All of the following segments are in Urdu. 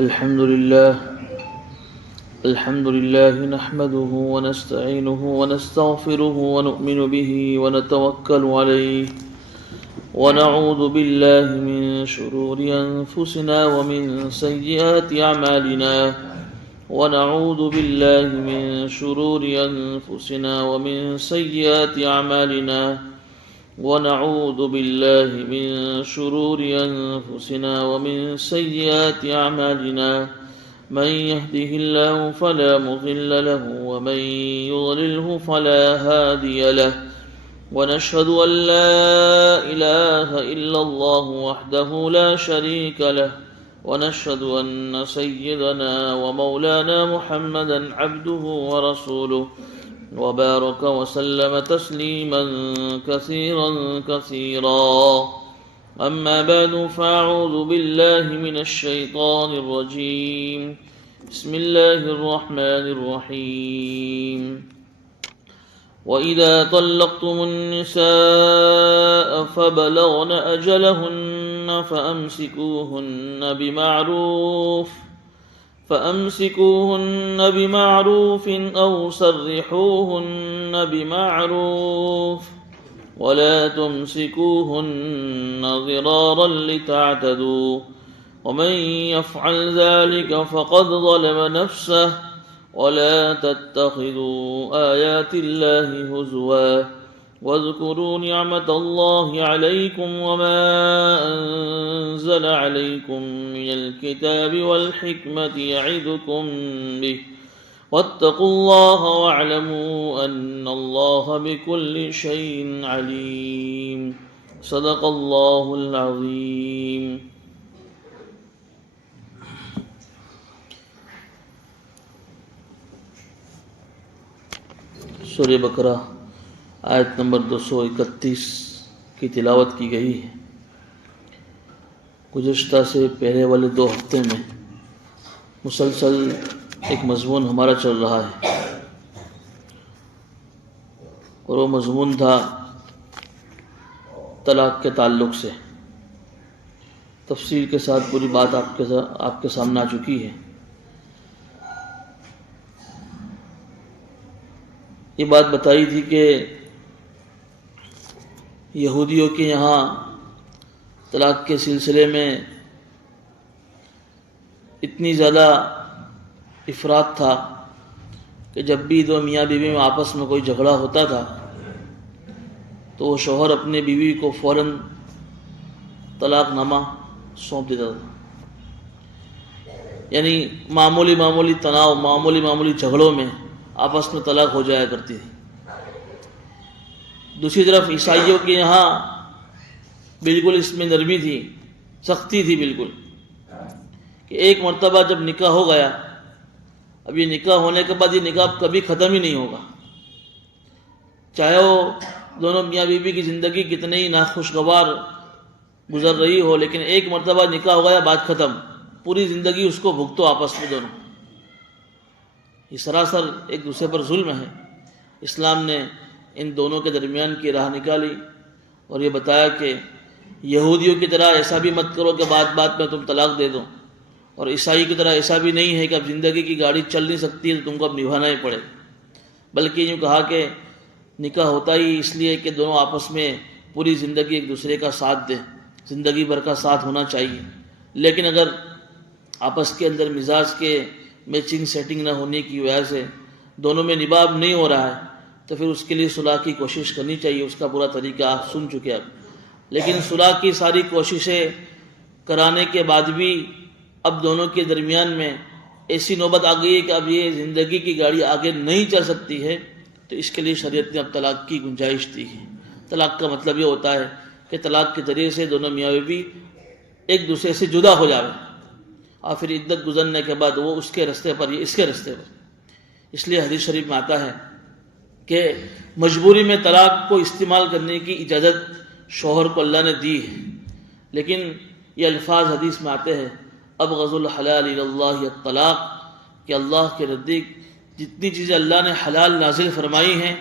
الحمد لله نحمده ونستعينه ونستغفره ونؤمن به ونتوكل عليه ونعوذ بالله من شرور أنفسنا ومن سيئات أعمالنا ونعوذ بالله من شرور أنفسنا ومن سيئات أعمالنا ونعوذ بالله من شرور أنفسنا ومن سيئات أعمالنا من يهده الله فلا مضل له ومن يضلله فلا هادي له ونشهد أن لا إله إلا الله وحده لا شريك له ونشهد أن سيدنا ومولانا محمدا عبده ورسوله وبارك وسلم تسليما كثيرا كثيرا أما بعد فأعوذ بالله من الشيطان الرجيم بسم الله الرحمن الرحيم وإذا طلقتم النساء فبلغن أجلهن فأمسكوهن بمعروف أو سرحوهن بمعروف ولا تمسكوهن ضرارا لتعتدوا ومن يفعل ذلك فقد ظلم نفسه ولا تتخذوا آيات الله هزوا واذكروا نعمة الله عليكم وما أنزل عليكم من الكتاب والحكمة يعظكم به واتقوا الله واعلموا أن الله بكل شيء عليم صدق الله العظيم. سورہ بقرہ آیت نمبر 231 کی تلاوت کی گئی ہے. گزشتہ سے پہلے والے 2 ہفتے میں مسلسل ایک مضمون ہمارا چل رہا ہے اور وہ مضمون تھا طلاق کے تعلق سے. تفصیل کے ساتھ پوری بات آپ کے سامنے آ چکی ہے. یہ بات بتائی تھی کہ یہودیوں کے یہاں طلاق کے سلسلے میں اتنی زیادہ افراط تھا کہ جب بھی 2 میاں بیوی میں آپس میں کوئی جھگڑا ہوتا تھا تو وہ شوہر اپنے بیوی کو فوراً طلاق نامہ سونپ دیتا تھا. یعنی معمولی تناؤ، معمولی جھگڑوں میں آپس میں طلاق ہو جایا کرتی تھی. دوسری طرف عیسائیوں کے یہاں بالکل اس میں نرمی تھی، سختی تھی بالکل، کہ ایک مرتبہ جب نکاح ہو گیا، اب یہ نکاح ہونے کے بعد یہ نکاح کبھی ختم ہی نہیں ہوگا. چاہے وہ دونوں میاں بیوی کی زندگی کتنی ناخوشگوار گزر رہی ہو، لیکن ایک مرتبہ نکاح ہو گیا، بات ختم. پوری زندگی اس کو بھگتو آپس میں دونوں. یہ سراسر ایک دوسرے پر ظلم ہے. اسلام نے ان دونوں کے درمیان کی راہ نکالی اور یہ بتایا کہ یہودیوں کی طرح ایسا بھی مت کرو کہ بات میں تم طلاق دے دو، اور عیسائی کی طرح ایسا بھی نہیں ہے کہ اب زندگی کی گاڑی چل نہیں سکتی ہے تو تم کو اب نبھانا ہی پڑے. بلکہ یوں کہا کہ نکاح ہوتا ہی اس لیے کہ دونوں آپس میں پوری زندگی ایک دوسرے کا ساتھ دیں، زندگی بھر کا ساتھ ہونا چاہیے. لیکن اگر آپس کے اندر مزاج کے میچنگ سیٹنگ نہ ہونے کی وجہ سے دونوں میں نباہ نہیں ہو رہا ہے تو پھر اس کے لیے صلح کی کوشش کرنی چاہیے. اس کا پورا طریقہ آپ سن چکے اب. لیکن صلح کی ساری کوششیں کرانے کے بعد بھی اب دونوں کے درمیان میں ایسی نوبت آ گئی ہے کہ اب یہ زندگی کی گاڑی آگے نہیں چل سکتی ہے، تو اس کے لیے شریعت نے اب طلاق کی گنجائش دی ہے. طلاق کا مطلب یہ ہوتا ہے کہ طلاق کے ذریعے سے دونوں میاں بیوی ایک دوسرے سے جدا ہو جاوے اور پھر عدت گزرنے کے بعد وہ اس کے رستے پر، یہ اس کے رستے پر. اس لیے حدیث شریف میں آتا ہے کہ مجبوری میں طلاق کو استعمال کرنے کی اجازت شوہر کو اللہ نے دی ہے. لیکن یہ الفاظ حدیث میں آتے ہیں ابغض الحلال الی اللہ الطلاق، کہ اللہ کے نزدیک جتنی چیزیں اللہ نے حلال نازل فرمائی ہیں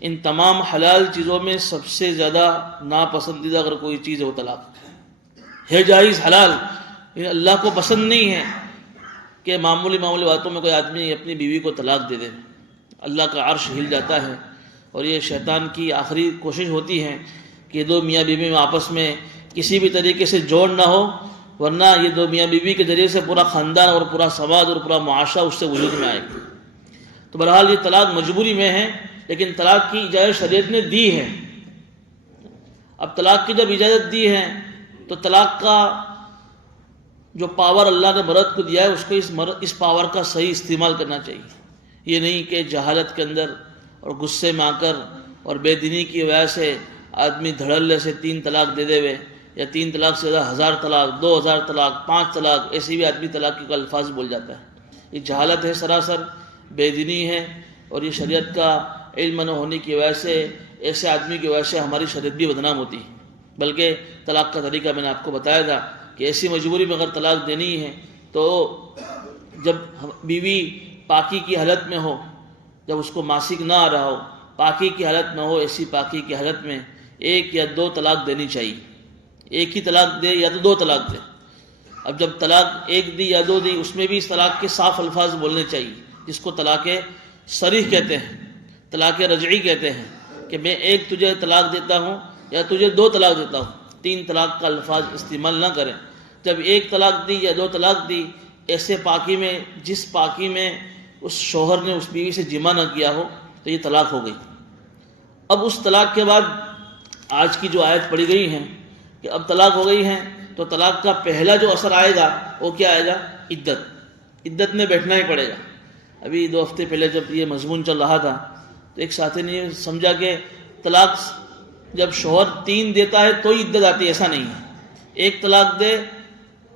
ان تمام حلال چیزوں میں سب سے زیادہ ناپسندیدہ اگر کوئی چیز ہے وہ طلاق ہے. جائز حلال لیکن اللہ کو پسند نہیں ہے کہ معمولی باتوں میں کوئی آدمی اپنی بیوی کو طلاق دے دے، اللہ کا عرش ہل جاتا ہے، اور یہ شیطان کی آخری کوشش ہوتی ہے کہ دو میاں بیوی میں آپس میں کسی بھی طریقے سے جوڑ نہ ہو، ورنہ یہ دو میاں بیوی کے ذریعے سے پورا خاندان اور پورا سماج اور پورا معاشرہ اس سے وجود میں آئے گا۔ تو بہرحال یہ طلاق مجبوری میں ہے، لیکن طلاق کی اجازت شریعت نے دی ہے۔ اب طلاق کی جب اجازت دی ہے تو طلاق کا جو پاور اللہ نے مرد کو دیا ہے اس کو اس پاور کا صحیح استعمال کرنا چاہیے۔ یہ نہیں کہ جہالت کے اندر اور غصے میں آ کر اور بے دینی کی وجہ سے آدمی دھڑلے سے 3 طلاق دے ہوئے، یا 3 طلاق سے زیادہ 1000 طلاق، 2000 طلاق، 5 طلاق، ایسے بھی آدمی طلاق کے الفاظ بول جاتا ہے۔ یہ جہالت ہے، سراسر بے دینی ہے، اور یہ شریعت کا علم نہ ہونے کی وجہ سے ایسے آدمی کی وجہ سے ہماری شریعت بھی بدنام ہوتی ہے۔ بلکہ طلاق کا طریقہ میں نے آپ کو بتایا تھا کہ ایسی مجبوری میں اگر طلاق دینی ہے تو جب بیوی پاکی کی حالت میں ہو، جب اس کو ماسک نہ آ رہا ہو، پاکی کی حالت میں ہو، ایسی پاکی کی حالت میں 1 یا 2 طلاق دینی چاہیے۔ ایک ہی طلاق دے یا تو 2 طلاق دے۔ اب جب طلاق 1 دی یا 2 دی، اس میں بھی اس طلاق کے صاف الفاظ بولنے چاہیے، جس کو طلاق صریح کہتے ہیں، طلاق رجعی کہتے ہیں، کہ میں 1 تجھے طلاق دیتا ہوں یا تجھے 2 طلاق دیتا ہوں۔ 3 طلاق کا الفاظ استعمال نہ کریں۔ جب 1 طلاق دی یا 2 طلاق دی، ایسے پاکی میں جس پاکی میں اس شوہر نے اس بیوی سے جمع نہ کیا ہو تو یہ طلاق ہو گئی۔ اب اس طلاق کے بعد آج کی جو آیت پڑھی گئی ہیں کہ اب طلاق ہو گئی ہے تو طلاق کا پہلا جو اثر آئے گا وہ کیا آئے گا؟ عدت میں بیٹھنا ہی پڑے گا۔ ابھی 2 ہفتے پہلے جب یہ مضمون چل رہا تھا تو ایک ساتھی نے سمجھا کہ طلاق جب شوہر 3 دیتا ہے تو ہی عدت آتی ہے، ایسا نہیں ہے۔ 1 طلاق دے،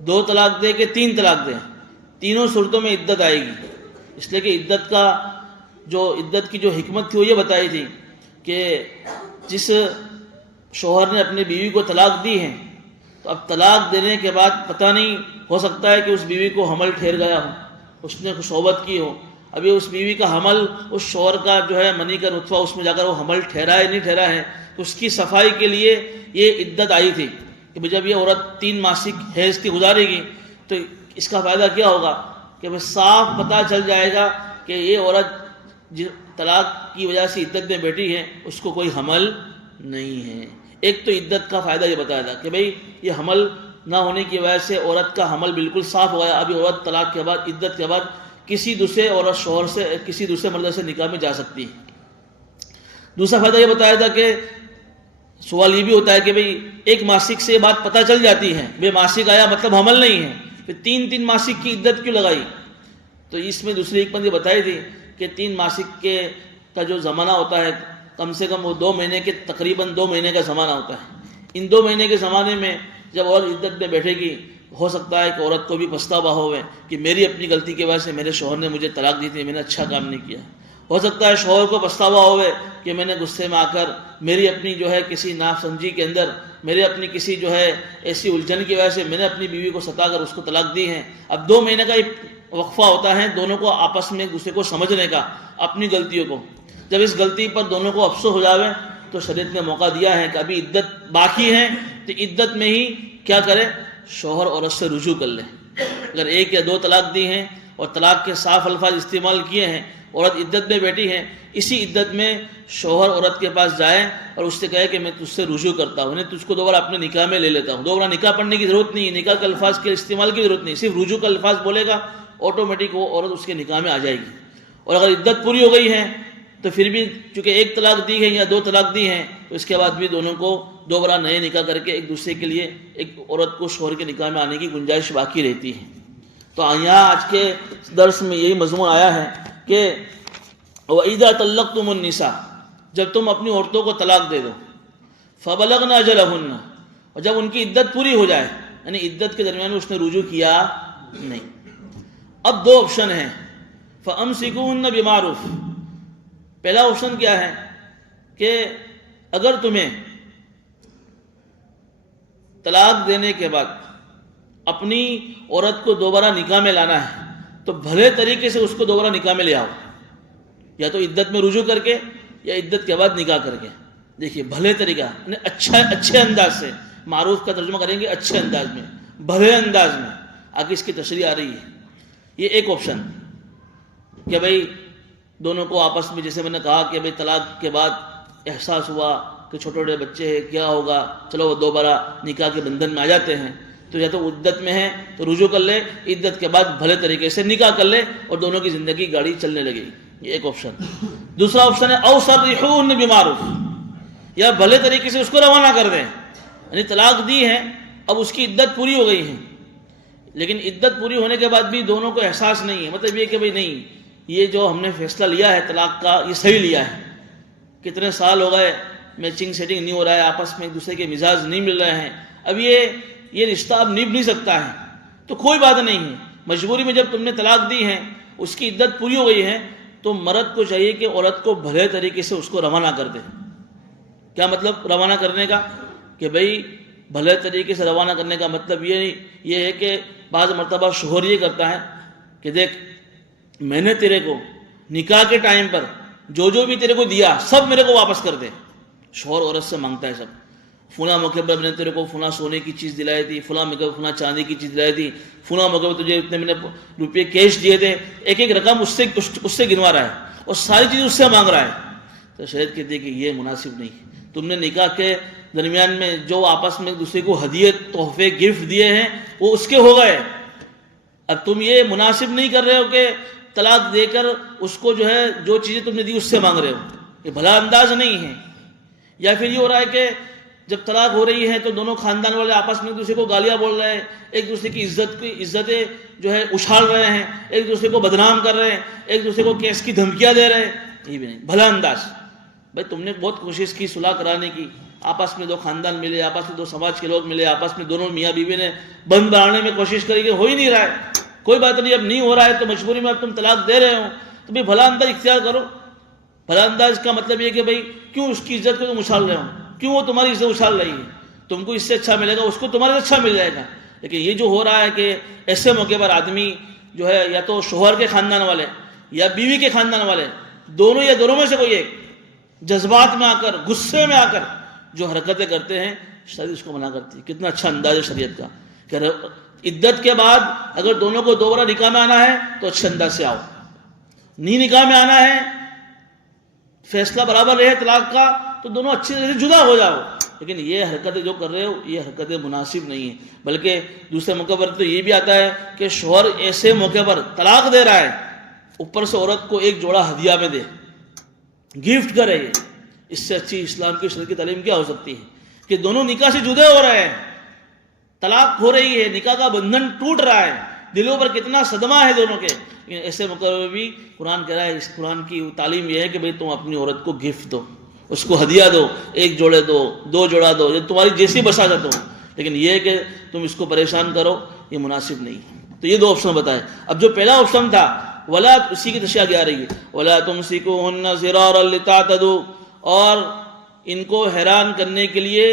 2 طلاق دے کہ 3 طلاق دے، تینوں صورتوں میں عدت آئے گی۔ اس لیے کہ عدت کی جو حکمت تھی وہ یہ بتائی تھی کہ جس شوہر نے اپنی بیوی کو طلاق دی ہے تو اب طلاق دینے کے بعد پتہ نہیں، ہو سکتا ہے کہ اس بیوی کو حمل ٹھہر گیا ہو، اس نے صحبت کی ہو، ابھی اس بیوی کا حمل اس شوہر کا جو ہے منی کا نطفہ اس میں جا کر وہ حمل ٹھہرا ہے نہیں ٹھہرا ہے، اس کی صفائی کے لیے یہ عدت آئی تھی کہ جب یہ عورت 3 ماسک حیض کی گزارے گی تو اس کا فائدہ کیا ہوگا کہ صاف پتہ چل جائے گا کہ یہ عورت طلاق کی وجہ سے عدت میں بیٹھی ہے، اس کو کوئی حمل نہیں ہے۔ ایک تو عدت کا فائدہ یہ بتایا تھا کہ بھئی یہ حمل نہ ہونے کی وجہ سے عورت کا حمل بالکل صاف ہو گیا، ابھی عورت طلاق کے بعد عدت کے بعد کسی دوسرے عورت شوہر سے کسی دوسرے مرد سے نکاح میں جا سکتی ہے۔ دوسرا فائدہ یہ بتایا تھا کہ سوال یہ بھی ہوتا ہے کہ بھئی 1 ماسک سے یہ بات پتہ چل جاتی ہے، بے ماسک آیا مطلب حمل نہیں ہے، پھر 3 ماسک کی عدت کیوں لگائی؟ تو اس میں دوسری حکمت یہ بتائی تھی کہ 3 ماسک کا جو زمانہ ہوتا ہے کم سے کم وہ 2 مہینے کے تقریباً 2 مہینے کا زمانہ ہوتا ہے۔ ان 2 مہینے کے زمانے میں جب عورت عدت میں بیٹھے گی، ہو سکتا ہے کہ عورت کو بھی پچھتاوا ہوئے کہ میری اپنی غلطی کی وجہ سے میرے شوہر نے مجھے طلاق دی تھی، میں نے اچھا کام نہیں کیا۔ ہو سکتا ہے شوہر کو پچھتاوا ہوئے کہ میں نے غصے میں آ کر میری اپنی جو ہے کسی ناپسمجھی کے اندر، میرے اپنی کسی جو ہے ایسی الجھن کی وجہ سے میں نے اپنی بیوی کو ستا کر اس کو طلاق دی ہے۔ اب 2 مہینے کا ایک وقفہ ہوتا ہے دونوں کو آپس میں ایک دوسرے کو سمجھنے کا، اپنی غلطیوں کو۔ جب اس غلطی پر دونوں کو افسوس ہو جاوے تو شریعت نے موقع دیا ہے کہ ابھی عدت باقی ہے تو عدت میں ہی کیا کرے؟ شوہر عورت سے رجوع کر لے۔ اگر 1 یا 2 طلاق دی ہیں اور طلاق کے صاف الفاظ استعمال کیے ہیں، عورت عدت میں بیٹھی ہے، اسی عدت میں شوہر عورت کے پاس جائے اور اس سے کہے کہ میں تجھ سے رجوع کرتا ہوں، تجھ کو دوبارہ اپنے نکاح میں لے لیتا ہوں۔ دوبارہ نکاح پڑھنے کی ضرورت نہیں، نکاح کے الفاظ کے استعمال کی ضرورت نہیں، صرف رجوع کا الفاظ بولے گا، آٹومیٹک وہ عورت اس کے نکاح میں آ جائے گی۔ اور اگر عدت پوری ہو گئی ہے تو پھر بھی چونکہ 1 طلاق دی ہے یا 2 طلاق دی ہیں تو اس کے بعد بھی دونوں کو دوبارہ نئے نکاح کر کے ایک دوسرے کے لیے ایک عورت کو شوہر کے نکاح میں آنے کی گنجائش باقی رہتی ہے۔ تو یہاں آج کے درس میں یہی مضمون آیا ہے کہ وَإِذَا طَلَّقْتُمُ النِّسَاءَ، جب تم اپنی عورتوں کو طلاق دے دو، فَبَلَغْنَ أَجَلَهُنَّ، اور جب ان کی عدت پوری ہو جائے، یعنی عدت کے درمیان میں اس نے رجوع کیا نہیں۔ اب 2 آپشن ہیں، فَأَمْسِكُوهُنَّ بِمَعْرُوفٍ۔ پہلا آپشن کیا ہے کہ اگر تمہیں طلاق دینے کے بعد اپنی عورت کو دوبارہ نکاح میں لانا ہے تو بھلے طریقے سے اس کو دوبارہ نکاح میں لے آؤ، یا تو عدت میں رجوع کر کے یا عدت کے بعد نکاح کر کے۔ دیکھیے بھلے طریقہ یعنی اچھے انداز سے، معروف کا ترجمہ کریں گے اچھے انداز میں، بھلے انداز میں، آگے اس کی تشریح آ رہی ہے۔ یہ ایک آپشن کہ بھائی دونوں کو آپس میں، جیسے میں نے کہا کہ بھائی طلاق کے بعد احساس ہوا کہ چھوٹے چھوٹے بچے ہیں، کیا ہوگا، چلو وہ دوبارہ نکاح کے بندھن میں آ جاتے ہیں، تو یا تو عدت میں ہے تو رجوع کر لے، عدت کے بعد بھلے طریقے سے نکاح کر لے اور دونوں کی زندگی گاڑی چلنے لگے گی. یہ ایک آپشن. دوسرا آپشن ہے او صرحوہن بمعروف، یا بھلے طریقے سے اس کو روانہ کر دیں. یعنی طلاق دی ہے، اب اس کی عدت پوری ہو گئی ہے، لیکن عدت پوری ہونے کے بعد بھی دونوں کو احساس نہیں ہے، مطلب یہ کہ بھئی نہیں، یہ جو ہم نے فیصلہ لیا ہے طلاق کا یہ صحیح لیا ہے، کتنے سال ہو گئے میچنگ سیٹنگ نہیں ہو رہا ہے، آپس میں ایک دوسرے کے مزاج نہیں مل رہے ہیں، اب یہ رشتہ اب نبھ نہیں سکتا ہے، تو کوئی بات نہیں ہے. مجبوری میں جب تم نے طلاق دی ہے، اس کی عدت پوری ہو گئی ہے، تو مرد کو چاہیے کہ عورت کو بھلے طریقے سے اس کو روانہ کر دے. کیا مطلب روانہ کرنے کا؟ کہ بھئی بھلے طریقے سے روانہ کرنے کا مطلب یہ ہے کہ بعض مرتبہ شوہر یہ کرتا ہے کہ دیکھ، میں نے تیرے کو نکاح کے ٹائم پر جو بھی تیرے کو دیا سب میرے کو واپس کر دے. شوہر عورت سے مانگتا ہے سب، فلاں موقع پر میں نے تیرے کو فلاں سونے کی چیز دلائی تھی، فلاں موقع پر فلاں چاندی کی چیز دلائی تھی، فلاں موقع پر تجھے اتنے میں نے روپے کیش دیے تھے، ایک ایک رقم اس سے گنوا رہا ہے اور ساری چیز اس سے مانگ رہا ہے. تو شریعت کہتی ہے کہ یہ مناسب نہیں. تم نے نکاح کے درمیان میں جو آپس میں دوسرے کو ہدیے، تحفے، گفٹ دیے ہیں وہ اس کے ہو گئے. اب تم یہ مناسب نہیں کر رہے ہو کہ طلاق دے کر اس کو جو ہے جو چیزیں تم نے دی اس سے مانگ رہے ہو، یہ بھلا انداز نہیں ہے. یا پھر یہ ہو رہا ہے کہ جب طلاق ہو رہی ہے تو دونوں خاندان والے آپس میں ایک دوسرے کو گالیاں بول رہے ہیں، ایک دوسرے کی عزتیں جو ہے اچھال رہے ہیں، ایک دوسرے کو بدنام کر رہے ہیں، ایک دوسرے کو کیس کی دھمکیاں دے رہے ہیں. یہ بھی نہیں بھلا انداز. بھائی تم نے بہت کوشش کی صلح کرانے کی، آپس میں دو خاندان ملے، آپس میں دو سماج کے لوگ ملے، آپس میں دونوں میاں بیوی نے بند بنانے میں کوشش کری کہ ہو ہی نہیں رہا ہے. کوئی بات نہیں، اب نہیں ہو رہا ہے تو مجبوری میں اب تم طلاق دے رہے ہو تو بھائی بھلا انداز اختیار کرو. بھلا انداز کا مطلب یہ کہ بھائی کیوں اس کی عزت کو تم اچھال رہے ہو، کیوں وہ تمہاری عزت اچھال رہی ہے. تم کو اس سے اچھا ملے گا، اس کو تمہارے سے اچھا مل جائے گا. لیکن یہ جو ہو رہا ہے کہ ایسے موقع پر آدمی جو ہے یا تو شوہر کے خاندان والے یا بیوی کے خاندان والے دونوں یا دونوں میں سے کوئی ایک جذبات میں آ کر، غصے میں آ کر جو حرکتیں کرتے ہیں، شریعت اس کو منع کرتی ہے. کتنا اچھا انداز ہے شریعت کا کہ عدت کے بعد اگر دونوں کو دوبارہ نکاح میں آنا ہے تو اچھے انداز سے آؤ. نہیں نکاح میں آنا ہے، فیصلہ برابر رہے طلاق کا، تو دونوں اچھی طرح سے جدا ہو جاؤ. لیکن یہ حرکتیں جو کر رہے ہو یہ حرکتیں مناسب نہیں ہیں. بلکہ دوسرے موقع پر تو یہ بھی آتا ہے کہ شوہر ایسے موقع پر طلاق دے رہا ہے، اوپر سے عورت کو ایک جوڑا ہدیہ میں دے، گفٹ کرے. اس سے اچھی اسلام کی شریعت کی تعلیم کیا ہو سکتی ہے کہ دونوں نکاح سے جدے ہو رہے ہیں، طلاق ہو رہی ہے، نکاح کا بندھن ٹوٹ رہا ہے، دلوں پر کتنا صدمہ ہے دونوں کے. ایسے موقع پر بھی قرآن کہہ رہا ہے، اس قرآن کی تعلیم یہ ہے کہ بھئی تم اپنی عورت کو گفٹ دو، اس کو ہدیہ دو، ایک جوڑے دو، دو جوڑا دو، یہ تمہاری جیسی بساطت ہو. لیکن یہ کہ تم اس کو پریشان کرو یہ مناسب نہیں. تو یہ دو آپشن بتائے. اب جو پہلا آپشن تھا ولا، اسی کی تشریح آگے آ رہی ہے، ولا تمسکوہن ضرارا لتعتدوا، اور ان کو حیران کرنے کے لیے،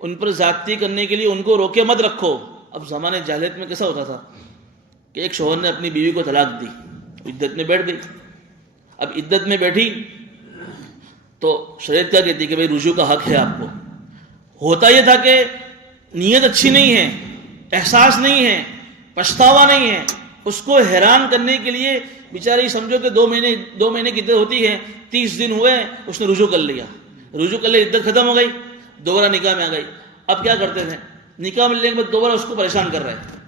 ان پر زیادتی کرنے کے لیے ان کو روکے مت رکھو. اب زمانے جاہلیت میں کیسا ہوتا تھا کہ ایک شوہر نے اپنی بیوی کو طلاق دی، عدت میں بیٹھ گئی. اب عدت میں بیٹھی تو شریعت کیا کہتی ہے کہ بھئی رجوع کا حق ہے آپ کو. ہوتا یہ تھا کہ نیت اچھی نہیں ہے، احساس نہیں ہے، پچھتاوا نہیں ہے، اس کو حیران کرنے کے لیے بیچاری سمجھو کہ 2 مہینے کی عدت ہوتی ہے، 30 دن ہوئے اس نے رجوع کر لیا، رجوع کر لیا، عدت ختم ہو گئی، دوبارہ نکاح میں آ گئی. اب کیا کرتے تھے، نکاح ملنے کے بعد دوبارہ اس کو پریشان کر رہے ہیں،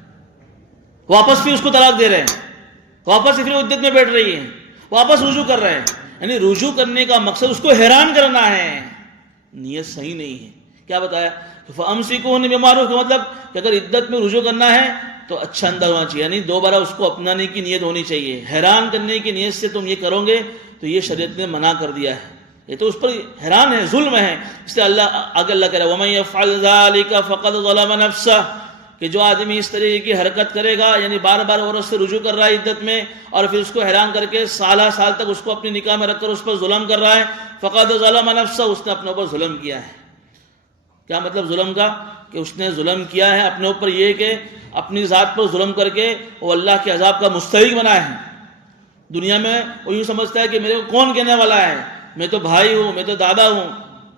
واپس پھر اس کو طلاق دے رہے ہیں، واپس پھر عدت میں بیٹھ رہی ہے، واپس رجوع کر رہے ہیں. یعنی رجوع کرنے کا مقصد اس کو حیران کرنا ہے، نیت صحیح نہیں ہے. کیا بتایا، فَأَمْسِكُوهُنَّ بِمَعْرُوفٍ کا مطلب کہ اگر عدت میں رجوع کرنا ہے تو اچھا انداز ہونا چاہیے، یعنی دوبارہ اس کو اپنانے کی نیت ہونی چاہیے. حیران کرنے کی نیت سے تم یہ کرو گے تو یہ شریعت نے منع کر دیا ہے، یہ تو اس پر حیران ہے، ظلم ہے. اس لیے آگے اللہ کہہ رہا ہے وَمَن يَفْعَلْ ذَلِكَ فَقَدْ ظَلَمَ نَفْسَهُ، کہ جو آدمی اس طریقے کی حرکت کرے گا، یعنی بار بار عورت سے رجوع کر رہا ہے عدت میں اور پھر اس کو حیران کر کے سالہ سال تک اس کو اپنی نکاح میں رکھ کر اس پر ظلم کر رہا ہے، فقد ظلم نفسہ، اس نے اپنے اوپر ظلم کیا ہے. کیا مطلب ظلم کا، کہ اس نے ظلم کیا ہے اپنے اوپر، یہ کہ اپنی ذات پر ظلم کر کے وہ اللہ کے عذاب کا مستحق بنا ہے. دنیا میں وہ یوں سمجھتا ہے کہ میرے کو کون کہنے والا ہے، میں تو بھائی ہوں، میں تو دادا ہوں،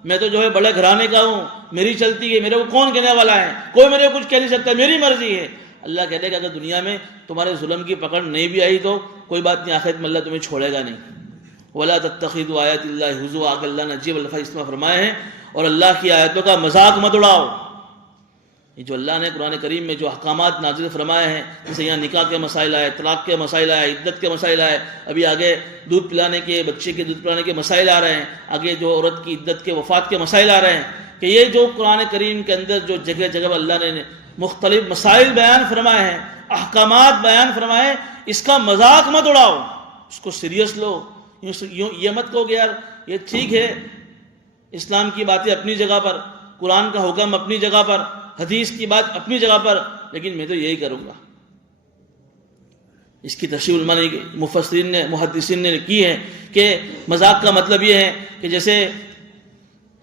میں تو جو ہے بڑے گھرانے کا ہوں، میری چلتی ہے، میرے کو کون کہنے والا ہے، کوئی میرے کو کچھ کہہ نہیں سکتا، میری مرضی ہے. اللہ کہتے ہیں کہ اگر دنیا میں تمہارے ظلم کی پکڑ نہیں بھی آئی تو کوئی بات نہیں، آخرت میں اللہ تمہیں چھوڑے گا نہیں۔ وَلَا تَتَّخِذُوا آیَاتِ اللَّهِ هُزُوًا، کہ اللہ نے عجیب الفاظ استعمال فرمائے ہیں، اور اللہ کی آیتوں کا مذاق مت اڑاؤ۔ یہ جو اللہ نے قرآن کریم میں جو احکامات نازل فرمائے ہیں، جیسے یہاں نکاح کے مسائل آئے، طلاق کے مسائل آئے، عدت کے مسائل آئے، ابھی آگے دودھ پلانے کے، بچے کے دودھ پلانے کے مسائل آ رہے ہیں، آگے جو عورت کی عدت کے وفات کے مسائل آ رہے ہیں، کہ یہ جو قرآن کریم کے اندر جو جگہ جگہ اللہ نے مختلف مسائل بیان فرمائے ہیں، احکامات بیان فرمائے، اس کا مذاق مت اڑاؤ، اس کو سیریس لو۔ یہ مت کہو کہ یار یہ ٹھیک ہے، اسلام کی باتیں اپنی جگہ پر، قرآن کا حکم اپنی جگہ پر، حدیث کی بات اپنی جگہ پر، لیکن میں تو یہی کروں گا۔ اس کی تشریح علماء نے، مفسرین نے، محدثین نے کی ہے کہ مذاق کا مطلب یہ ہے کہ جیسے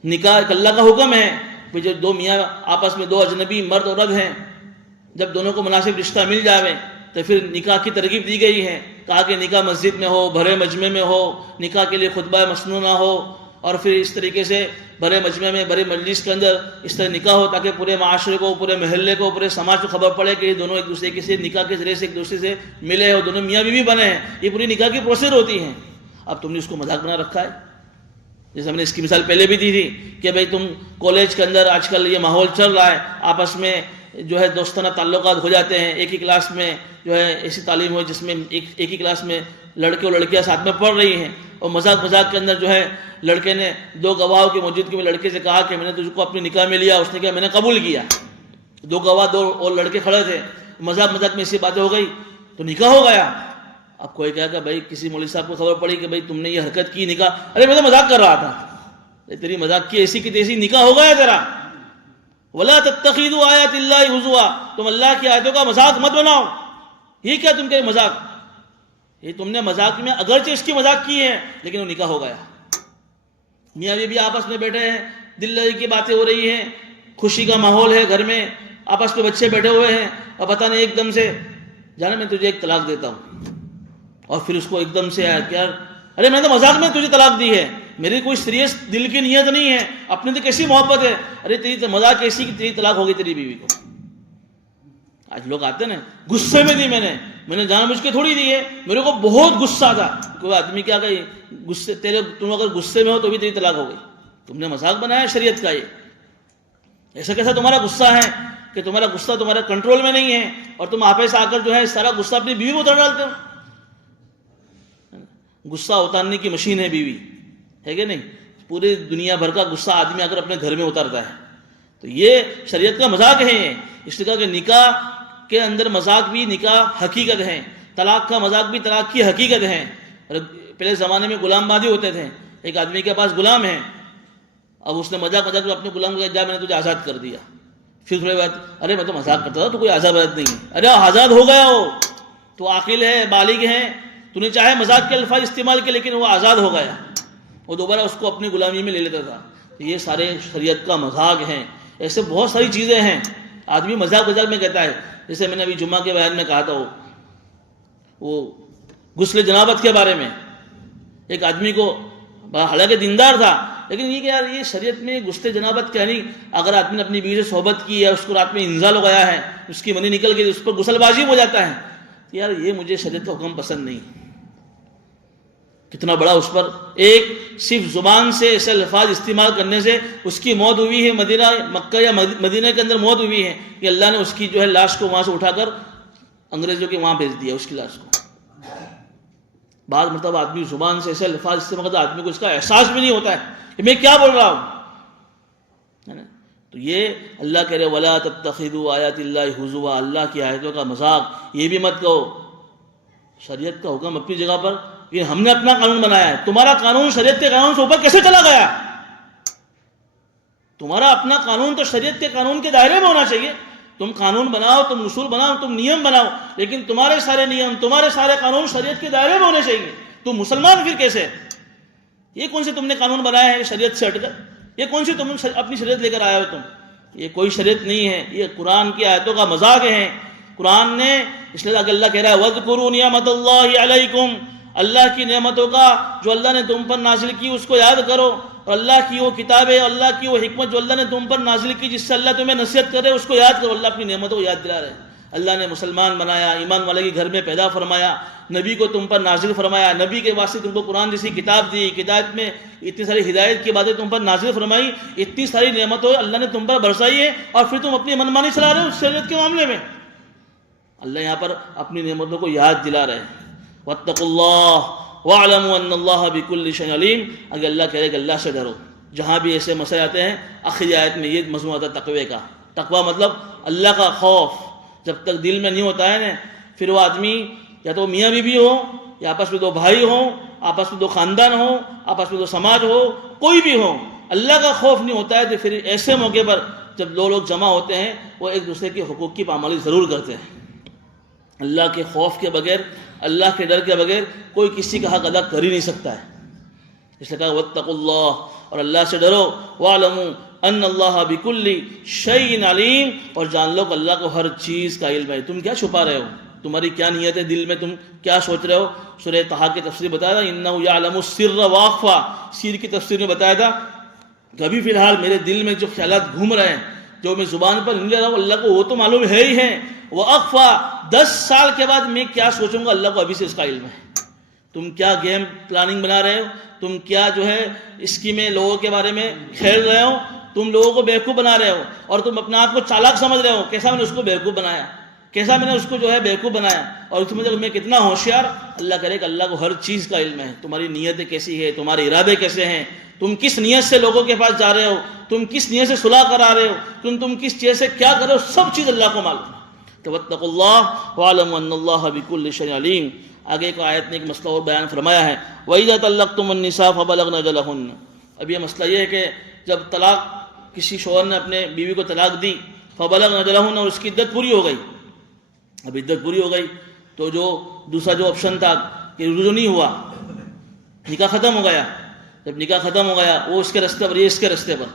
نکاح ایک اللہ کا حکم ہے، کہ جو دو میاں آپس میں، دو اجنبی مرد اور عورت ہیں، جب دونوں کو مناسب رشتہ مل جاوے تو پھر نکاح کی ترغیب دی گئی ہے، کہا کہ نکاح مسجد میں ہو، بھرے مجمع میں ہو، نکاح کے لیے خطبہ مسنون نہ ہو، اور پھر اس طریقے سے بڑے مجمع میں، بڑے مجلس کے اندر اس طرح نکاح ہو تاکہ پورے معاشرے کو، پورے محلے کو، پورے سماج کو خبر پڑے کہ یہ دونوں ایک دوسرے کے نکاح کے ذریعے سے ایک دوسرے سے ملے اور دونوں میاں بیوی بنے ہیں۔ یہ پوری نکاح کی پروسیس ہوتی ہے۔ اب تم نے اس کو مذاق بنا رکھا ہے۔ جیسے ہم نے اس کی مثال پہلے بھی دی تھی کہ بھئی تم کالج کے اندر آج کل یہ ماحول چل رہا ہے، آپس میں جو ہے دوستانہ تعلقات ہو جاتے ہیں، ایک ہی کلاس میں جو ہے ایسی تعلیم ہو جس میں ایک ہی کلاس میں لڑکے اور لڑکیاں ساتھ میں پڑھ رہی ہیں، اور مذاق کے اندر جو ہے لڑکے نے دو گواہوں کی موجودگی میں لڑکے سے کہا کہ میں نے تجھ کو اپنے نکاح میں لیا، اس نے کہا میں نے قبول کیا۔ دو گواہ، دو اور لڑکے کھڑے تھے، مذاق میں ایسی باتیں ہو گئی تو نکاح ہو گیا۔ اب کوئی کہا کہ بھائی کسی مولوی صاحب کو خبر پڑی کہ بھئی تم نے یہ حرکت کی نکاح، ارے میں تو مذاق کر رہا تھا، تیری مذاق کی ایسی کی تیسی، نکاح ہو گیا تیرا۔ وَلَا تَتَّخِذُوا آیَاتِ اللَّهِ هُزُوًا، تم اللہ کی آیتوں کا مذاق مت بناؤ۔ یہ کیا تم کے مذاق؟ یہ تم نے مذاق میں اگرچہ اس کی مذاق کی ہے لیکن وہ نکاح ہو گیا۔ میاں بیوی آپس میں بیٹھے ہیں، دل لگی کی باتیں ہو رہی ہیں، خوشی کا ماحول ہے گھر میں، آپس میں بچے بیٹھے ہوئے ہیں، اور پتہ نہیں ایک دم سے جانا میں تجھے ایک طلاق دیتا ہوں، اور پھر اس کو ایک دم سے آیا کہ یار ارے میں نے تو مذاق میں تجھے طلاق دی ہے، میری کوئی سیریس دل کی نیت نہیں ہے، اپنے تو کیسی محبت ہے، ارے تیری مذاق ایسی کہ تیری طلاق ہو گئی تیری بیوی کو۔ آج لوگ آتے ہیں غصے میں دی، میں نے جان بوجھ کے تھوڑی دی ہے، میرے کو بہت غصہ تھا۔ کوئی آدمی کیا کہ غصے تم اگر غصے میں ہو تو بھی تیری طلاق ہو گئی، تم نے مذاق بنایا شریعت کا۔ یہ ایسا کیسا تمہارا غصہ ہے کہ تمہارا غصہ تمہارے کنٹرول میں نہیں ہے، اور تم آپے سے آ کر جو ہے سارا غصہ اپنی بیوی میں اتار ڈالتے ہو۔ غصہ اتارنے کی مشین ہے بیوی، ہے کہ نہیں؟ پوری دنیا بھر کا غصہ آدمی اگر اپنے گھر میں اتارتا ہے تو یہ شریعت کا مذاق ہے۔ اس لیے کہا کہ نکاح کے اندر مذاق بھی نکاح حقیقت ہے، طلاق کا مذاق بھی طلاق کی حقیقت ہے۔ پہلے زمانے میں غلام بازی ہوتے تھے، ایک آدمی کے پاس غلام ہے، اب اس نے مذاق میں اپنے غلام کو کہا جا میں نے تجھے آزاد کر دیا۔ پھر تھوڑے بعد ارے میں تو مذاق کرتا تھا، تو کوئی آزاد نہیں ہے، ارے آزاد ہو گیا ہو، تو عاقل ہے، بالغ ہے، تو نے چاہے مذاق کے الفاظ استعمال کے لیکن وہ آزاد ہو گیا، وہ دوبارہ اس کو اپنی غلامی میں لے لیتا تھا۔ تو یہ سارے شریعت کا مذاق ہیں۔ ایسے بہت ساری چیزیں ہیں آدمی مذاق میں کہتا ہے، جیسے میں نے ابھی جمعہ کے بیان میں کہا تھا وہ غسل جنابت کے بارے میں، ایک آدمی کو حالانکہ دیندار تھا لیکن یہ کہ یار یہ شریعت میں غسل جنابت کیا نہیں، اگر آدمی نے اپنی بیوی سے صحبت کی ہے، اس کو رات میں انزال ہو گیا ہے، اس کی منی نکل گئی، اس پر غسل واجب ہو جاتا ہے، تو یار یہ مجھے شریعت کا حکم پسند نہیں۔ کتنا بڑا اس پر ایک صرف زبان سے ایسے الفاظ استعمال کرنے سے اس کی موت ہوئی ہے، مکہ یا مدینہ کے اندر موت ہوئی ہے کہ اللہ نے اس کی جو ہے لاش کو وہاں سے اٹھا کر انگریزوں کے وہاں بھیج دیا اس کی لاش کو۔ بعض مرتبہ آدمی زبان سے ایسے الفاظ استعمال کرتا ہے آدمی کو اس کا احساس بھی نہیں ہوتا ہے کہ میں کیا بول رہا ہوں۔ تو یہ اللہ کہہ رہے وَلَا تَتَّخِذُوا آیَاتِ اللَّهِ هُزُوًا، اللہ کی آیتوں کا مذاق یہ بھی مت کہو۔ شریعت کا حکم اپنی جگہ پر، یہ ہم نے اپنا قانون بنایا ہے، تمہارا قانون شریعت کے قانون سے اوپر کیسے چلا گیا؟ تمہارا اپنا قانون تو شریعت کے قانون کے دائرے میں ہونا چاہیے۔ تم قانون بناؤ، تم اصول بناؤ، تم نیم بناؤ، لیکن تمہارے سارے نیم، تمہارے سارے قانون شریعت کے دائرے میں ہونے چاہیے۔ تم مسلمان پھر کیسے؟ یہ کون سے تم نے قانون بنایا ہے شریعت سے ہٹ کر؟ یہ کون سی تم اپنی شریعت لے کر آئے ہو تم؟ یہ کوئی شریعت نہیں ہے، یہ قرآن کی آیتوں کا مذاق ہے۔ قرآن نے اس لیے اللہ کہہ رہا ہے وَاذْكُرُوا نِعْمَتَ اللَّهِ عَلَيْكُمْ، اللہ کی نعمتوں کا جو اللہ نے تم پر نازل کی اس کو یاد کرو، اور اللہ کی وہ کتابیں، اللہ کی وہ حکمت جو اللہ نے تم پر نازل کی جس سے اللہ تمہیں نصیحت کرے اس کو یاد کرو۔ اللہ اپنی نعمتوں کو یاد دلا رہے ہیں۔ اللہ نے مسلمان بنایا، ایمان والے کے گھر میں پیدا فرمایا، نبی کو تم پر نازل فرمایا، نبی کے واسطے تم کو قرآن جیسی کتاب دی، کتاب میں اتنی ساری ہدایت کی باتیں تم پر نازل فرمائی، اتنی ساری نعمتیں اللہ نے تم پر برسائی ہے، اور پھر تم اپنی منمانی چلا رہے ہو شریعت کے معاملے میں۔ اللہ یہاں پر اپنی نعمتوں کو یاد دلا رہے ہیں۔ واتقوا اللہ واعلموا ان اللہ بکل شیء علیم۔ اگر اللہ کہے کہ اللہ سے ڈرو، جہاں بھی ایسے مسئلے آتے ہیں، آخری آیت میں یہ مضمون آتا ہے تقوی کا۔ تقوی مطلب اللہ کا خوف جب تک دل میں نہیں ہوتا ہے نا، پھر وہ آدمی یا تو میاں بیوی ہو، یا آپس میں دو بھائی ہوں، آپس میں دو خاندان ہو، آپس میں دو سماج ہو، کوئی بھی ہو، اللہ کا خوف نہیں ہوتا ہے، تو پھر ایسے موقع پر جب دو لوگ جمع ہوتے ہیں، وہ ایک دوسرے کے حقوق کی پامالی ضرور کرتے ہیں۔ اللہ کے خوف کے بغیر، اللہ کے ڈر کے بغیر کوئی کسی کا حق ادا کر ہی نہیں سکتا ہے۔ اس لیے کہا واتقوا اللہ، اور اللہ سے ڈرو، واعلموا ان اللہ بکل شیء علیم، اور جان لو کہ اللہ کو ہر چیز کا علم ہے۔ تم کیا چھپا رہے ہو؟ تمہاری کیا نیت ہے دل میں؟ تم کیا سوچ رہے ہو؟ سورہ طٰہٰ کی تفسیر بتایا تھا انہ یعلم السر واخفی، سیر کی تفسیر میں بتایا تھا کہ ابھی فی الحال میرے دل میں جو خیالات گھوم رہے ہیں، جو میں زبان پر نہیں لے رہا ہوں، اللہ کو وہ تو معلوم ہے ہی ہے۔ وَأَخْفَى، 10 سال کے بعد میں کیا سوچوں گا، اللہ کو ابھی سے اس کا علم ہے۔ تم کیا گیم پلاننگ بنا رہے ہو، تم کیا جو ہے اسکیمیں لوگوں کے بارے میں کھیل رہے ہو، تم لوگوں کو بیوقوف بنا رہے ہو، اور تم اپنے آپ کو چالاک سمجھ رہے ہو۔ کیسا میں نے اس کو بیوقوف بنایا، کیسا میں نے اس کو جو ہے بیوقوف بنایا، اور تم سمجھو میں کتنا ہوشیار۔ اللہ کرے کہ اللہ کو ہر چیز کا علم ہے، تمہاری نیتیں کیسی ہے، تمہارے ارادے کیسے ہیں، تم کس نیت سے لوگوں کے پاس جا رہے ہو، تم کس نیت سے صلح کرا رہے ہو، تم کس چیز سے کیا کر رہے ہو، سب چیز اللہ کو معلوم ہے۔ تو واتقوا اللہ واعلموا ان اللہ بکل شیء علیم۔ آگے ایک آیت نے ایک مسئلہ اور بیان فرمایا ہے، وَإِذَا طَلَّقْتُمُ النِّسَاءَ فَبَلَغْنَ أَجَلَهُنَّ۔ اب یہ مسئلہ یہ ہے کہ جب طلاق، کسی شوہر نے اپنے بیوی کو طلاق دی، فَبَلَغْنَ أَجَلَهُنَّ، اور اس کی عدت پوری ہو گئی۔ اب عدت پوری ہو گئی تو جو دوسرا جو آپشن تھا کہ رجوع نہیں ہوا، نکاح ختم ہو گیا۔ جب نکاح ختم ہو گیا، وہ اس کے راستے پر، یہ اس کے راستے پر،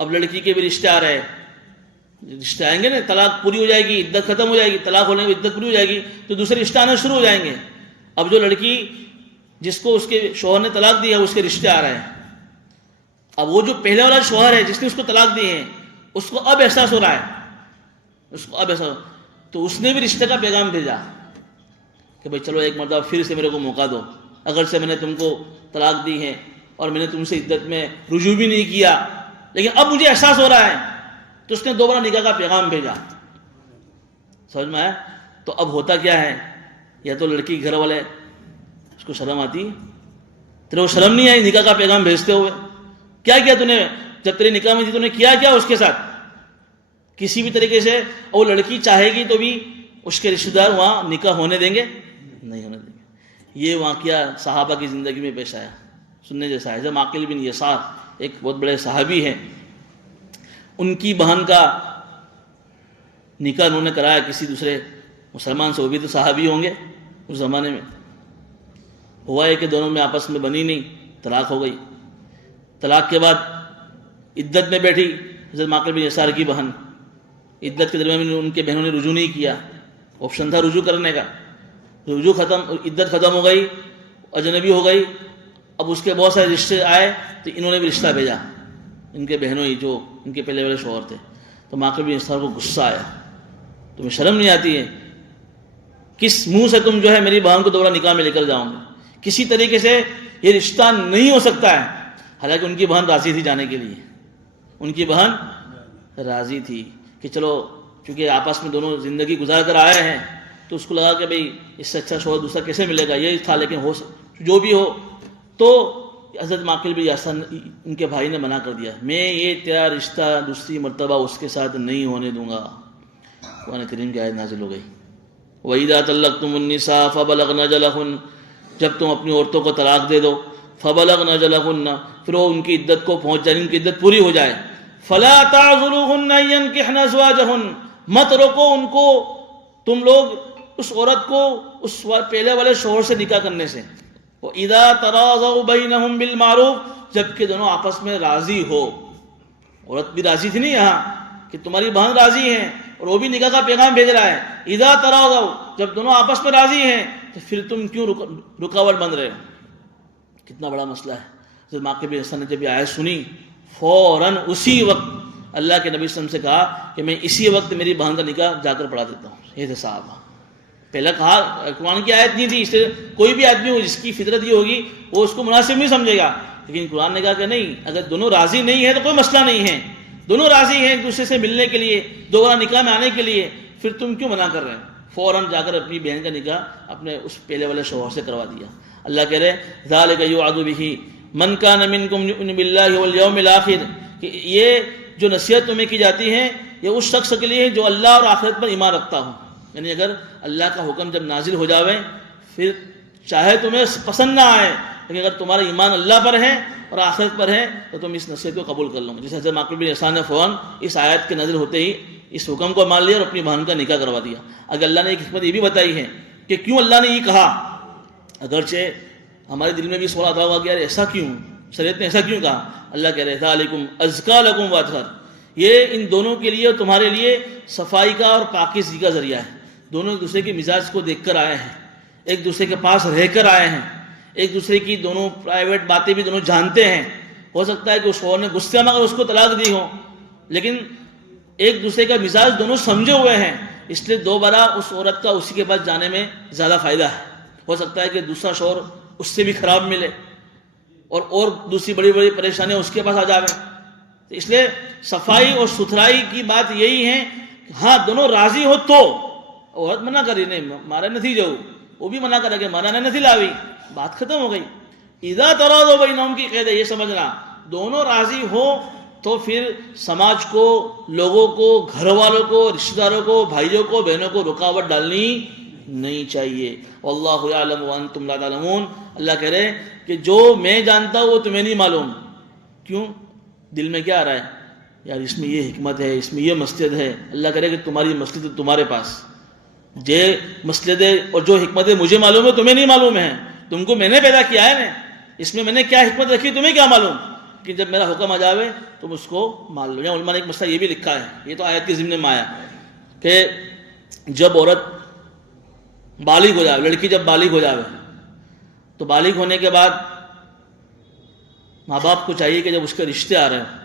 اب لڑکی کے بھی رشتے آ رہے ہیں، رشتے آئیں گے نا، طلاق پوری ہو جائے گی، عدت ختم ہو جائے گی، طلاق ہونے کی عدت پوری ہو جائے گی تو دوسرے رشتے آنے شروع ہو جائیں گے۔ اب جو لڑکی جس کو اس کے شوہر نے طلاق دی ہے، اس کے رشتے آ رہے ہیں۔ اب وہ جو پہلے والا شوہر ہے جس نے اس کو طلاق دی ہے، اس کو اب احساس ہو رہا ہے، اس کو اب احساس، تو اس نے بھی رشتے کا پیغام بھیجا کہ بھائی چلو ایک مرتبہ پھر سے میرے کو موقع دو، اگر سے میں نے تم کو طلاق دی ہے اور میں نے تم سے عدت میں رجوع بھی نہیں کیا، لیکن اب مجھے احساس ہو رہا ہے، تو اس نے دوبارہ نکاح کا پیغام بھیجا۔ سمجھ میں آیا؟ تو اب ہوتا کیا ہے، یا تو لڑکی گھر والے اس کو شرم آتی ہے، تیرے کو شرم نہیں آئی نکاح کا پیغام بھیجتے ہوئے؟ کیا کیا تو نے جب تیرے نکاح میں تھی تو نے کیا کیا اس کے ساتھ؟ کسی بھی طریقے سے وہ لڑکی چاہے گی تو بھی اس کے رشتہ دار وہاں نکاح ہونے دیں گے؟ نہیں ہونے دیں گے۔ یہ واقعہ صحابہ کی زندگی میں پیش آیا، سننے جیسا ہے۔ جب عاقل بن یسار ایک بہت بڑے صحابی ہیں، ان کی بہن کا نکاح انہوں نے کرایا کسی دوسرے مسلمان سے، وہ بھی تو صحابی ہوں گے اس زمانے میں۔ ہوا ہے کہ دونوں میں آپس میں بنی نہیں، طلاق ہو گئی۔ طلاق کے بعد عدت میں بیٹھی حضرت عاقل بن یسار کی بہن، عدت کے درمیان ان کے بہنوں نے رجوع نہیں کیا، آپشن تھا رجوع کرنے کا، رجوع ختم، عدت ختم ہو گئی، اجنبی ہو گئی۔ اب اس کے بہت سارے رشتے آئے تو انہوں نے بھی رشتہ بھیجا، ان کے بہنوں ہی جو ان کے پہلے والے شوہر تھے۔ تو عاقل بن یسار کو غصہ آیا، تمہیں شرم نہیں آتی ہے؟ کس منہ سے تم جو ہے میری بہن کو دوبارہ نکاح میں لے کر جاؤں گے؟ کسی طریقے سے یہ رشتہ نہیں ہو سکتا ہے۔ حالانکہ ان کی بہن راضی تھی جانے کے لیے، ان کی بہن راضی تھی کہ چلو، چونکہ آپس میں دونوں زندگی گزار کر آئے ہیں، تو اس کو لگا کہ بھئی اس سے اچھا شوہر دوسرا کیسے ملے گا، یہی تھا۔ لیکن جو بھی ہو، تو حضرت عاقل بن یسار ان کے بھائی نے منع کر دیا، میں یہ تیرا رشتہ دوسری مرتبہ اس کے ساتھ نہیں ہونے دوں گا۔ قرآن کریم کی آیت نازل ہو گئی، وَإِذَا طَلَّقْتُمُ النِّسَاءَ فَبَلَغْنَ أَجَلَهُنَّ، جب تم اپنی عورتوں کو طلاق دے دو، فَبَلَغْنَ أَجَلَهُنَّ، پھر وہ ان کی عدت کو پہنچ جائے، ان کی عدت پوری ہو جائے، فَلَا تَعْضُلُوهُنَّ أَن يَنكِحْنَ أَزْوَاجَهُنَّ، مت روکو ان کو، تم لوگ اس عورت کو اس پہلے والے شوہر سے نکاح کرنے سے۔ وَإِذَا تَرَاضَوْا بَيْنَهُمْ بِالْمَعْرُوفِ، جب کہ دونوں آپس میں راضی ہو۔ عورت بھی راضی تھی نہیں یہاں کہ تمہاری بہن راضی ہیں اور وہ بھی نکاح کا پیغام بھیج رہا ہے۔ اذا تراضوا، جب دونوں آپس میں راضی ہیں تو پھر تم کیوں رکاوٹ بن رہے ہو؟ کتنا بڑا مسئلہ ہے۔ حضرت عاقل بن یسار نے جب یہ آیت سنی، فوراً اسی وقت اللہ کے نبی صلی اللہ علیہ وسلم سے کہا کہ میں اسی وقت میری بہن کا نکاح جا کر پڑھا دیتا ہوں. یہ تھے صحابہ. پہلا کہا قرآن کی آیت نہیں تھی، اس سے کوئی بھی آدمی ہو جس کی فطرت یہ ہوگی وہ اس کو مناسب نہیں سمجھے گا، لیکن قرآن نے کہا کہ نہیں، اگر دونوں راضی نہیں ہے تو کوئی مسئلہ نہیں ہے، دونوں راضی ہیں ایک دوسرے سے ملنے کے لیے، دوبارہ نکاح میں آنے کے لیے، پھر تم کیوں منع کر رہے ہیں؟ فوراً جا کر اپنی بہن کا نکاح اپنے اس پہلے والے شوہر سے کروا دیا. اللہ کہہ رہے ذالک یوعظ بہ من کان منکم یؤمن باللہ والیوم الآخر، کہ یہ جو نصیحت تمہیں کی جاتی ہے یہ اس شخص کے لیے ہے جو اللہ اور آخرت پر ایمان رکھتا ہوں. یعنی اگر اللہ کا حکم جب نازل ہو جاوے پھر چاہے تمہیں پسند نہ آئے، لیکن اگر تمہارا ایمان اللہ پر ہے اور آخرت پر ہے تو تم اس نصیحت کو قبول کر لو. جیسے حضرت معقل بن یسار نے فوراً اس آیت کے نازل ہوتے ہی اس حکم کو مان لیا اور اپنی بہن کا نکاح کروا دیا. اگر اللہ نے ایک حکمت یہ بھی بتائی ہے کہ کیوں اللہ نے یہ کہا، اگرچہ ہمارے دل میں بھی سوال آتا ہوا کہ یار ایسا کیوں، شریعت نے ایسا کیوں کہا. اللہ کہہ رہے ذالکم ازکیٰ لکم واطہر، یہ ان دونوں کے لیے اور تمہارے لیے صفائی کا اور پاکیزگی کا ذریعہ ہے. دونوں ایک دوسرے کے مزاج کو دیکھ کر آئے ہیں، ایک دوسرے کے پاس رہ کر آئے ہیں، ایک دوسرے کی دونوں پرائیویٹ باتیں بھی دونوں جانتے ہیں. ہو سکتا ہے کہ اس شوہر نے غصے میں اگر اس کو طلاق دی ہو، لیکن ایک دوسرے کا مزاج دونوں سمجھے ہوئے ہیں، اس لیے دوبارہ اس عورت کا اسی کے پاس جانے میں زیادہ فائدہ ہے. ہو سکتا ہے کہ دوسرا شوہر اس سے بھی خراب ملے اور دوسری بڑی بڑی پریشانیاں اس کے پاس آ جائیں. تو اس لیے صفائی اور ستھرائی کی بات یہی ہے کہ ہاں دونوں راضی ہو تو. عورت منع کری نہیں مارا نہیں جاؤ، وہ بھی منع کرا کہ مارا نہیں لاوی، بات ختم ہو گئی. اذا تراضوا بینہم کی قید ہے یہ سمجھنا، دونوں راضی ہو تو پھر سماج کو، لوگوں کو، گھر والوں کو، رشتہ داروں کو، بھائیوں کو، بہنوں کو رکاوٹ ڈالنی نہیں چاہیے. واللہ یعلم وانتم لا تعلمون، اللہ کہہ رہے کہ جو میں جانتا ہوں وہ تمہیں نہیں معلوم. کیوں؟ دل میں کیا آ رہا ہے؟ یار اس میں یہ حکمت ہے، اس میں یہ مصلحت ہے. اللہ کہہ رہے کہ تمہاری مصلحت تمہارے پاس، جو مصلحت اور جو حکمت ہے مجھے معلوم ہے تمہیں نہیں معلوم ہے. تم کو میں نے پیدا کیا ہے نا، اس میں نے کیا حکمت رکھی تمہیں کیا معلوم، کہ جب میرا حکم آ جاوے تم اس کو مان لو. علماء نے ایک مسئلہ یہ بھی لکھا ہے، یہ تو آیت کے ضمن میں آیا کہ جب عورت بالغ ہو جائے، لڑکی جب بالغ ہو جائے تو بالغ ہونے کے بعد ماں باپ کو چاہیے کہ جب اس کے رشتے آ رہے ہیں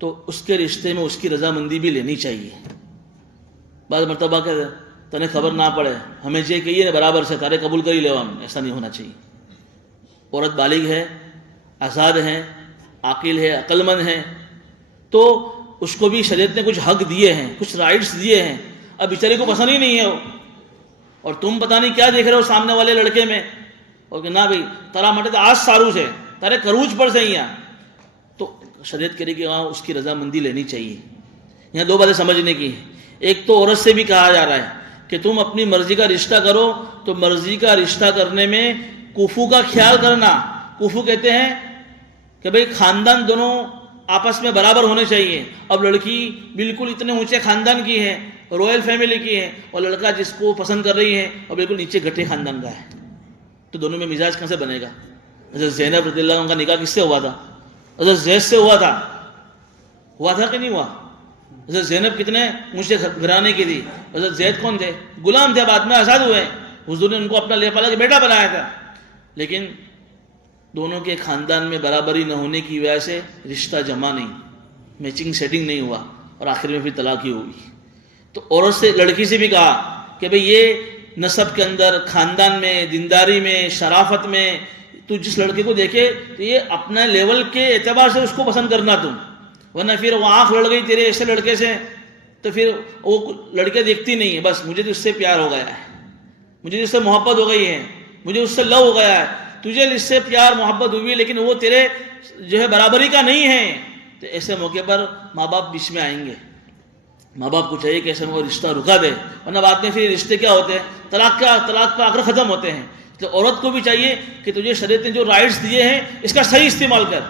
تو اس کے رشتے میں اس کی رضامندی بھی لینی چاہیے. بعض مرتبہ کہ تنہیں خبر نہ پڑے، ہمیں یہ کہیے برابر سے تارے قبول کر ہی لے، ہم ایسا نہیں ہونا چاہیے. عورت بالغ ہے، آزاد ہے، عاقل ہے، عقل مند ہے، تو اس کو بھی شریعت نے کچھ حق دیے ہیں، کچھ رائٹس دیے ہیں. اب بیچارے کو پسند ہی نہیں ہے وہ، اور تم پتہ نہیں کیا دیکھ رہے ہو سامنے والے لڑکے میں، اور کہ نہ بھائی تارا مٹے تو آج سارو سے تارے کروچ پر سے ہی ہیں، تو شریعت کرے کہ ہاں اس کی رضامندی لینی چاہیے. یہاں دو باتیں سمجھنے کی ہیں. ایک تو عورت سے بھی کہا جا رہا ہے کہ تم اپنی مرضی کا رشتہ کرو تو مرضی کا رشتہ کرنے میں کفو کا خیال کرنا. کفو کہتے ہیں کہ بھئی خاندان دونوں آپس میں برابر ہونے چاہیے. اب لڑکی بالکل اتنے اونچے خاندان کی ہے، رویل فیملی کی ہے، اور لڑکا جس کو پسند کر رہی ہے اور بالکل نیچے گھٹے خاندان کا ہے، تو دونوں میں مزاج کہاں سے بنے گا؟ حضرت زینب رضی اللہ عنہ کا نکاح کس سے ہوا تھا؟ حضرت زید سے ہوا تھا کہ نہیں ہوا؟ حضرت زینب کتنے اونچے گھرانے کی تھی، حضرت زید کون تھے؟ غلام تھے، بعد میں آزاد ہوئے. حضور نے ان کو اپنا لے پالا کہ بیٹا بنایا تھا. لیکن دونوں کے خاندان میں برابری نہ ہونے کی وجہ سے رشتہ جمع نہیں، میچنگ سیٹنگ نہیں ہوا، اور آخر میں پھر طلاق ہی ہوگی. تو عورت سے، لڑکی سے بھی کہا کہ بھئی یہ نسب کے اندر، خاندان میں، دینداری میں، شرافت میں تو جس لڑکے کو دیکھے تو یہ اپنا لیول کے اعتبار سے اس کو پسند کرنا تم، ورنہ پھر وہ آنکھ لڑ گئی تیرے ایسے لڑکے سے تو پھر وہ لڑکے دیکھتی نہیں ہے، بس مجھے تو اس سے پیار ہو گیا ہے، مجھے اس سے محبت ہو گئی ہے، مجھے اس سے لو ہو گیا ہے. تجھے اس سے پیار محبت ہوئی لیکن وہ تیرے جو ہے برابری کا نہیں ہے، تو ایسے موقع پر ماں باپ بیچ میں آئیں گے. ماں باپ کو چاہیے کہ ایسے میں وہ رشتہ رکا دے، ورنہ بعد میں پھر رشتے کیا ہوتے ہیں؟ طلاق پہ آخر ختم ہوتے ہیں. تو عورت کو بھی چاہیے کہ تجھے شریعت نے جو رائٹس دیے ہیں اس کا صحیح استعمال کر،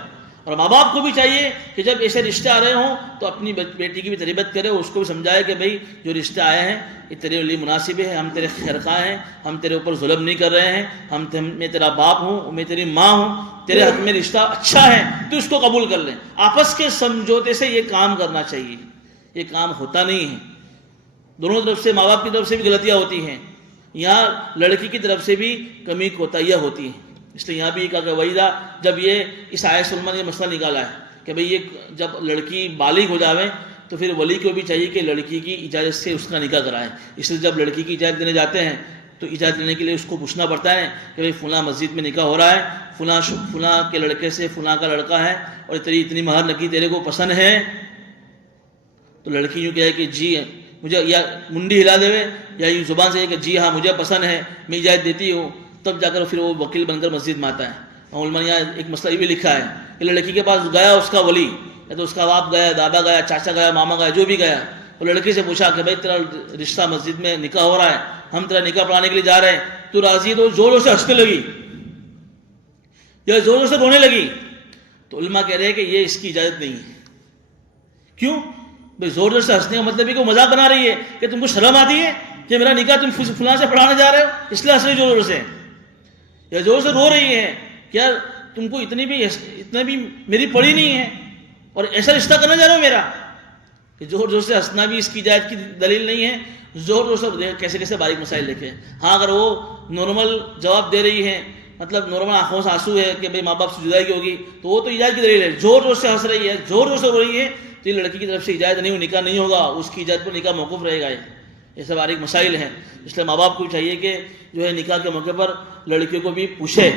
اور ماں باپ کو بھی چاہیے کہ جب ایسے رشتے آ رہے ہوں تو اپنی بیٹی کی بھی تربیت کرے، اس کو بھی سمجھائے کہ بھئی جو رشتے آئے ہیں یہ تیرے لیے مناسب ہے، ہم تیرے خیرخواہ ہیں، ہم تیرے اوپر ظلم نہیں کر رہے ہیں، میں تیرا باپ ہوں، میں تیری ماں ہوں، تیرے حق میں رشتہ اچھا ہے تو اس کو قبول کر لیں. آپس کے سمجھوتے سے یہ کام کرنا چاہیے. یہ کام ہوتا نہیں ہے. دونوں طرف سے، ماں باپ کی طرف سے بھی غلطیاں ہوتی ہیں، یہاں لڑکی کی طرف سے بھی کمی کوتاہیاں ہوتی ہیں. اس لیے یہاں بھی کہا کہ وحیدہ، جب یہ اس آیت سلمہ نے یہ مسئلہ نکالا ہے کہ بھئی یہ جب لڑکی بالغ ہو جاوے تو پھر ولی کو بھی چاہیے کہ لڑکی کی اجازت سے اس کا نکاح کرائیں. اس لیے جب لڑکی کی اجازت دینے جاتے ہیں تو اجازت لینے کے لیے اس کو پوچھنا پڑتا ہے کہ بھئی فلاں مسجد میں نکاح ہو رہا ہے, فلاں کے لڑکے سے فلاں کا لڑکا ہے اور تیری اتنی مہر لگی, تیرے کو پسند ہے؟ تو لڑکی یوں کہے کہ جی مجھے, یا منڈی ہلا دے یا یوں زبان سے کہ جی ہاں مجھے پسند ہے, میں اجازت دیتی ہوں. تب جا کر پھر وہ وکیل بن کر مسجد میں آتا ہے. اور علماء نے یہاں ایک مسئلہ یہ بھی لکھا ہے کہ لڑکی کے پاس گیا اس کا ولی, یا تو اس کا باپ گیا, دادا گیا, چاچا گیا, ماما گیا, جو بھی گیا, وہ لڑکی سے پوچھا کہ بھائی تیرا رشتہ مسجد میں نکاح ہو رہا ہے, ہم تیرا نکاح پڑھانے کے لیے جا رہے ہیں, تو راضی ہے؟ تو زور زور سے ہنسنے لگی یا زور زور سے رونے لگی. تو علماء کہہ رہے ہیں کہ یہ اس کی اجازت نہیں ہے. کیوں بھائی زور زور سے ہنسنے کا مطلب ہے کہ وہ مذاق بنا رہی ہے کہ تم کو شرم آتی ہے کہ میرا نکاح تم فلاں سے پڑھانے جا رہے ہو, اس لیے ہنس رہی زور زور سے, یا زور سے رو رہی ہے کہ یار تم کو اتنا بھی میری پڑی نہیں ہے اور ایسا رشتہ کرنا چاہ رہا ہوں میرا. کہ زور زور سے ہنسنا بھی اس کی اجازت کی دلیل نہیں ہے. زور زور سے کیسے کیسے باریک مسائل لکھے. ہاں اگر وہ نارمل جواب دے رہی ہے, مطلب نارمل آنکھوں سے آنسو ہے کہ بھئی ماں باپ سے جدائی کی ہوگی, تو وہ تو اجازت کی دلیل ہے. زور زور سے ہنس رہی ہے, زور زور سے رو رہی ہے, تو یہ لڑکی کی طرف سے اجازت نہیں, نکاح نہیں ہوگا, اس کی اجازت پر نکاح موقوف رہے گا. یہ سب باریک مسائل ہیں. اس لیے ماں باپ کو چاہیے کہ جو ہے نکاح کے موقع پر لڑکیوں کو بھی پوچھے.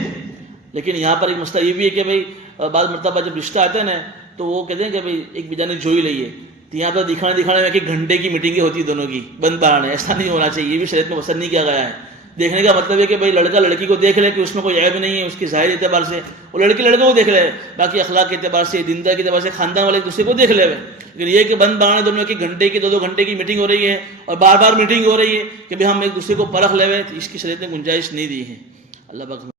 لیکن یہاں پر ایک مسئلہ یہ بھی ہے کہ بھئی بعض مرتبہ جب رشتہ آتے ہیں نا تو وہ کہتے ہیں کہ بھئی ایک بیجا نے جوئی لئیے, تو یہاں پر دکھانے میں کہ گھنٹے کی میٹنگیں ہوتی دونوں کی بند پڑھانے. ایسا نہیں ہونا چاہیے, یہ بھی شریعت میں پسند نہیں کیا گیا ہے. دیکھنے کا مطلب ہے کہ بھئی لڑکا لڑکی کو دیکھ لے کہ اس میں کوئی عیب نہیں ہے اس کی ظاہر اعتبار سے, اور لڑکی لڑکے کو دیکھ لے باقی اخلاق کے اعتبار سے, دیندار کے اعتبار سے, خاندان والے دوسرے کو دیکھ لے. لیکن یہ کہ بند پڑھانے دونوں کی گھنٹے کی 2-2 گھنٹے کی میٹنگ ہو رہی ہے اور بار بار میٹنگ ہو رہی ہے کہ بھئی ہم ایک دوسرے کو پرکھ لے, اس کی شریعت نے گنجائش نہیں دی ہے. اللہ پاک